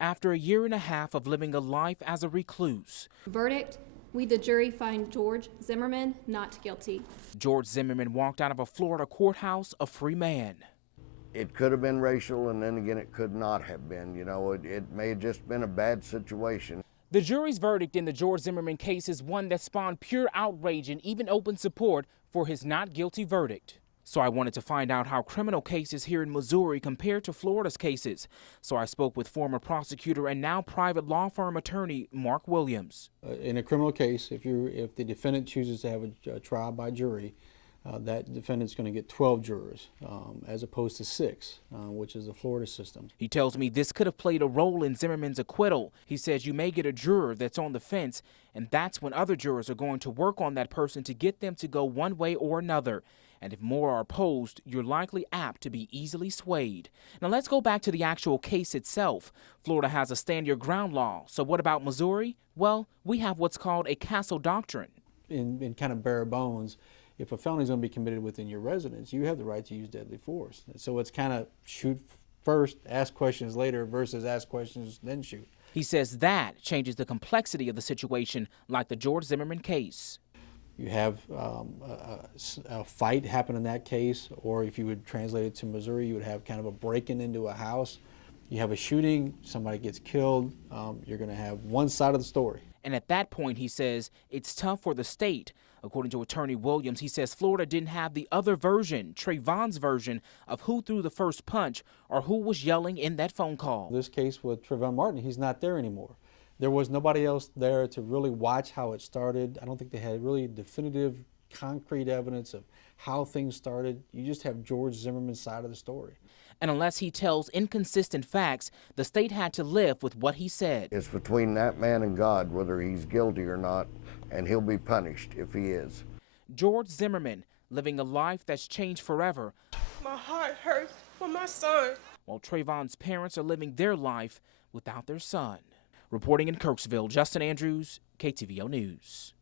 after a year and a half of living a life as a recluse. Verdict: we, the jury, find George Zimmerman not guilty. George Zimmerman walked out of a Florida courthouse a free man. It could have been racial, and then again, it could not have been. You know, it may have just been a bad situation. The jury's verdict in the George Zimmerman case is one that spawned pure outrage and even open support for his not guilty verdict. So I wanted to find out how criminal cases here in Missouri compare to Florida's cases. So I spoke with former prosecutor and now private law firm attorney Mark Williams. In a criminal case, if the defendant chooses to have a trial by jury, that defendant's going to get 12 jurors as opposed to 6, which is the Florida system. He tells me this could have played a role in Zimmerman's acquittal. He says you may get a juror that's on the fence, and that's when other jurors are going to work on that person to get them to go one way or another. And if more are opposed, you're likely apt to be easily swayed. Now let's go back to the actual case itself. Florida has a stand your ground law. So what about Missouri? Well, we have what's called a castle doctrine. In kind of bare bones, if a felony is going to be committed within your residence, you have the right to use deadly force. So it's kind of shoot first, ask questions later versus ask questions, then shoot. He says that changes the complexity of the situation, like the George Zimmerman case. You have a fight happen in that case, or if you would translate it to Missouri, you would have kind of a break-in into a house. You have a shooting, somebody gets killed, you're going to have one side of the story. And at that point, he says, it's tough for the state. According to attorney Williams, he says Florida didn't have the other version, Trayvon's version, of who threw the first punch or who was yelling in that phone call. This case with Trayvon Martin, he's not there anymore. There was nobody else there to really watch how it started. I don't think they had really definitive, concrete evidence of how things started. You just have George Zimmerman's side of the story. And unless he tells inconsistent facts, the state had to live with what he said. It's between that man and God whether he's guilty or not, and he'll be punished if he is. George Zimmerman living a life that's changed forever. My heart hurts for my son. While Trayvon's parents are living their life without their son. Reporting in Kirksville, Justin Andrews, KTVO News.